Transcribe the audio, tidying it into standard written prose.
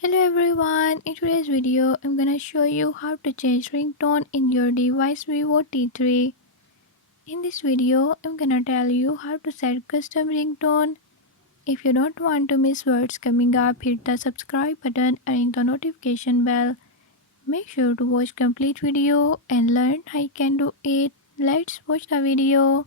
Hello everyone, in today's video I'm gonna show you how to change ringtone in your device Vivo T3. In this video I'm gonna tell you how to set custom ringtone. If you don't want to miss words coming up, hit the subscribe button and ring the notification bell. Make sure to watch complete video and learn how you can do it. Let's watch the video.